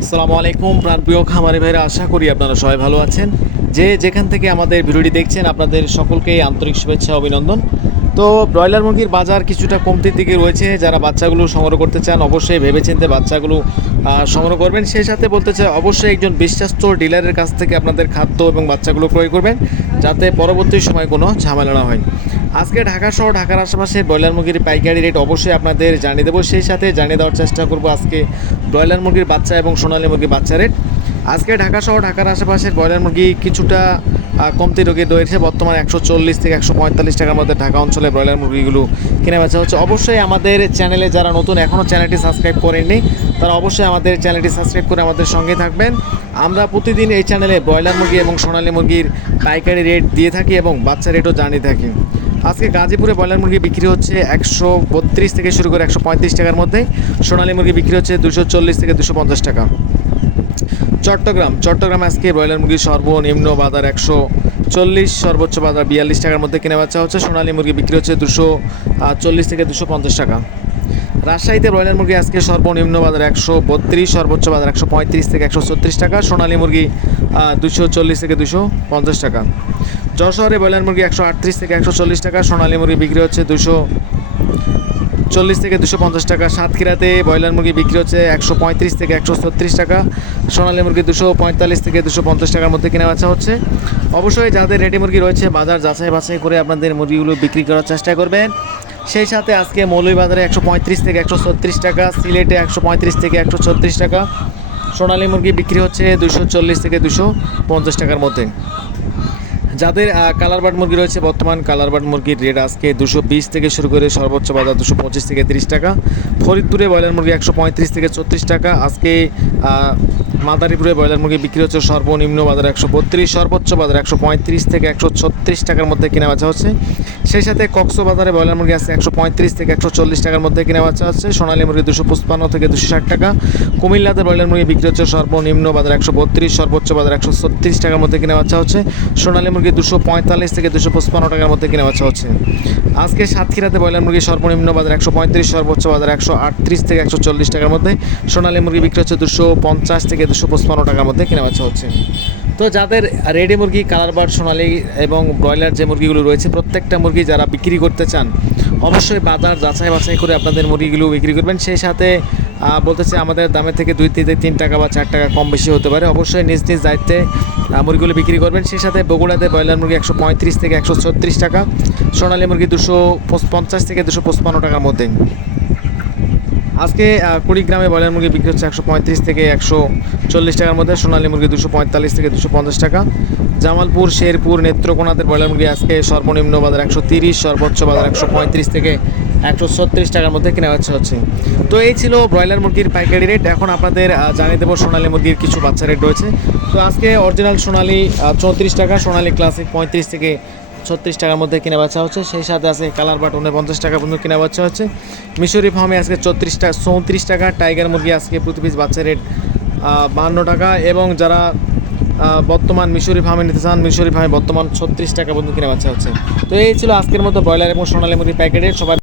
আসসালামু আলাইকুম প্রাণপ্রিয় খামারি ভাইরা, আশা করি আপনারা সবাই ভালো আছেন। যে যেখান থেকে আমাদের ভিডিওটি দেখছেন, আপনাদের সকলকেই আন্তরিক শুভেচ্ছা, অভিনন্দন। তো ব্রয়লার মুরগির বাজার কিছুটা কমতির দিকে রয়েছে। যারা বাচ্চাগুলো সংগ্রহ করতে চান, অবশ্যই ভেবেচিন্তে বাচ্চাগুলো সংগ্রহ করবেন। সেই সাথে বলতে চাই, অবশ্যই একজন বিশ্বাস্ত ডিলারের কাছ থেকে আপনাদের খাদ্য এবং বাচ্চাগুলো ক্রয় করবেন, যাতে পরবর্তী সময় কোনো ঝামেলা না হয়। আজকে ঢাকা সহ ঢাকার আশেপাশে ব্রয়লার মুরগির পাইকারি রেট অবশ্যই আপনাদের জানিয়ে দেবো। সেই সাথে জানিয়ে দেওয়ার চেষ্টা করব আজকে ব্রয়লার মুরগির বাচ্চা এবং সোনালী মুরগির বাচ্চা রেট। আজকে ঢাকা সহ ঢাকার আশেপাশের ব্রয়লার মুরগি কিছুটা কমতি রোগে রয়েছে। বর্তমানে একশো চল্লিশ থেকে একশো পঁয়তাল্লিশ টাকার মধ্যে ঢাকা অঞ্চলে ব্রয়লার মুরগিগুলো কিনে বেচা হচ্ছে। অবশ্যই আমাদের চ্যানেলে যারা নতুন এখনও চ্যানেলটি সাবস্ক্রাইব করেননি, তারা অবশ্যই আমাদের চ্যানেলটি সাবস্ক্রাইব করে আমাদের সঙ্গে থাকবেন। আমরা প্রতিদিন এই চ্যানেলে ব্রয়লার মুরগি এবং সোনালী মুরগির পাইকারি রেট দিয়ে থাকি এবং বাচ্চা রেটও জানিয়ে থাকি। আজকে গাজীপুরে ব্রয়লার মুরগি বিক্রি হচ্ছে একশো বত্রিশ থেকে শুরু করে একশো পঁয়ত্রিশ টাকার মধ্যে। সোনালী মুরগি বিক্রি হচ্ছে দুশো চল্লিশ থেকে দুশো পঞ্চাশ টাকা। চট্টগ্রাম চট্টগ্রাম আজকে ব্রয়লার মুরগি সর্বনিম্ন বাজার একশো চল্লিশ, সর্বোচ্চ বাজার বিয়াল্লিশ টাকার মধ্যে কিনে বাচ্চা হচ্ছে। সোনালী মুরগি বিক্রি হচ্ছে দুশো চল্লিশ থেকে দুশো পঞ্চাশ টাকা। রাজশাহীতে ব্রয়লার মুরগি আজকে সর্বনিম্ন বাজার একশো বত্রিশ, সর্বোচ্চ বাজার একশো পঁয়ত্রিশ থেকে একশো ছত্রিশ টাকা। সোনালী মুরগি দুশো চল্লিশ থেকে দুশো পঞ্চাশ টাকা। যশোরে ব্রয়লার মুরগি একশো আটত্রিশ থেকে একশো চল্লিশ টাকা, সোনালী মুরগি বিক্রি হচ্ছে দুশো চল্লিশ থেকে দুশো পঞ্চাশ টাকা। সাতক্ষীরাতে ব্রয়লার মুরগি বিক্রি হচ্ছে একশো পঁয়ত্রিশ থেকে একশো ছত্রিশ টাকা, সোনালী মুরগি দুশো পঁয়তাল্লিশ থেকে দুশো পঞ্চাশ টাকার মধ্যে কেনা বেচা হচ্ছে। অবশ্যই যাদের রেডি মুরগি রয়েছে, বাজার যাচাই বাছাই করে আপনাদের মুরগিগুলো বিক্রি করার চেষ্টা করবেন। সেই সাথে আজকে মৌলভীবাজারে একশো পঁয়ত্রিশ থেকে একশো ছত্রিশ টাকা, সিলেটে একশো পঁয়ত্রিশ থেকে একশো ছত্রিশ টাকা, সোনালী মুরগি বিক্রি হচ্ছে দুশো চল্লিশ থেকে দুশো পঞ্চাশ টাকার মধ্যে। যাদের কালার বার্ড মুরগি রয়েছে, বর্তমান কালার বার্ড মুরগির রেট আজকে দুশো বিশ থেকে শুরু করে সর্বোচ্চ বাজার দুশো পঁচিশ থেকে তিরিশ টাকা। ফরিদপুরে ব্রয়লার মুরগি একশো পঁয়ত্রিশ থেকে ছত্রিশ টাকা। আজকে মাদারীপুরে ব্রয়লার মুরগি বিক্রি হচ্ছে সর্বনিম্ন বাজার একশো বত্রিশ, সর্বোচ্চ বাজার একশো পঁয়ত্রিশ থেকে একশো ছত্রিশ টাকার মধ্যে কেনা বেচা হচ্ছে। সেই সাথে কক্সবাজারে ব্রয়লার মুরগি আছে একশো পঁয়ত্রিশ থেকে একশো চল্লিশ টাকার মধ্যে কিনা বেচা হচ্ছে। সোনালী মুরগি দুশো পঁচপান্ন থেকে দুশো ষাট টাকা। কুমিল্লাতে ব্রয়লার মুরগি বিক্রি হচ্ছে সর্বনিম্ন বাজার একশো বত্রিশ, সর্বোচ্চ বাজার একশো ছত্রিশ টাকার মধ্যে কিনা বেচা হচ্ছে। সোনালী মুরগি দুশো পঁয়তাল্লিশ থেকে দুশো পঁচপান্ন টাকার মধ্যে কিনা বেচা হচ্ছে। আজকে সাতক্ষীরাতে ব্রয়লার মুরগি সর্বনিম্ন বাজার একশো পঁয়ত্রিশ, সর্বোচ্চ বাজার একশো আটত্রিশ থেকে একশো চল্লিশ টাকার মধ্যে। সোনালী মুরগি বিক্রি হচ্ছে দুশো পঞ্চাশ থেকে দুশো পঁচপান্ন টাকার মধ্যে কেনা বেচা হচ্ছে। তো যাদের রেডি মুরগি কালার বার্ড সোনালি এবং ব্রয়লার যে মুরগিগুলো রয়েছে, প্রত্যেকটা মুরগি যারা বিক্রি করতে চান, অবশ্যই বাজার যাচাই বাছাই করে আপনাদের মুরগিগুলো বিক্রি করবেন। সেই সাথে আহ, বলতে চাই আমাদের দামের থেকে দুই থেকে তিন টাকা বা চার টাকা কম বেশি হতে পারে। অবশ্যই নিজ নিজ দায়িত্বে মুরগিগুলো বিক্রি করবেন। সেই সাথে বগুড়াতে ব্রয়লার মুরগি একশো পঁয়ত্রিশ থেকে একশো ছত্রিশ টাকা সোনালী মুরগি দুশো পঞ্চাশ থেকে দুশো পঁচপান্ন টাকার মধ্যে। আজকে কুড়িগ্রামে ব্রয়লার মুরগি বিক্রি হচ্ছে একশো পঁয়ত্রিশ থেকে একশো চল্লিশ টাকার মধ্যে সোনালী মুরগি দুশো পঁয়তাল্লিশ থেকে দুশো পঞ্চাশ টাকা। জামালপুর শেরপুর নেত্রকোনাতে ব্রয়লার মুরগি আজকে সর্বনিম্ন বাজার একশো তিরিশ সর্বোচ্চ বাজার একশো পঁয়ত্রিশ থেকে একশো ছত্রিশ টাকার মধ্যে কেনা বেচা হচ্ছে। তো এই ছিল ব্রয়লার মুরগির পাইকারি রেট। এখন আপনাদের জানিয়ে দেবো সোনালী মুরগির কিছু বাচ্চা রেট রয়েছে। তো আজকে অরিজিনাল সোনালী চৌত্রিশ টাকা, সোনালী ক্লাসিক পঁয়ত্রিশ থেকে ছত্রিশ টাকার মধ্যে কেনা বেচা হচ্ছে। সেই সাথে আছে কালার বাট উনপঞ্চাশ টাকা পর্যন্ত কেনা বেচা হচ্ছে। মিশরি ফার্মে আজকে চৌত্রিশ টাকা চৌত্রিশ টাকা, টাইগার মুরগি আজকে প্রতি পিস বাচ্চা রেট বাহান্ন টাকা। এবং যারা বর্তমান মিশরি ফার্মে নিতে চান, মিশরি ফার্মে বর্তমান ছত্রিশ টাকা পর্যন্ত কেনা বাচ্চা হচ্ছে। তো এই ছিল আজকের মতো ব্রয়লার এবং সোনালী মুরগি প্যাকেটের সবাই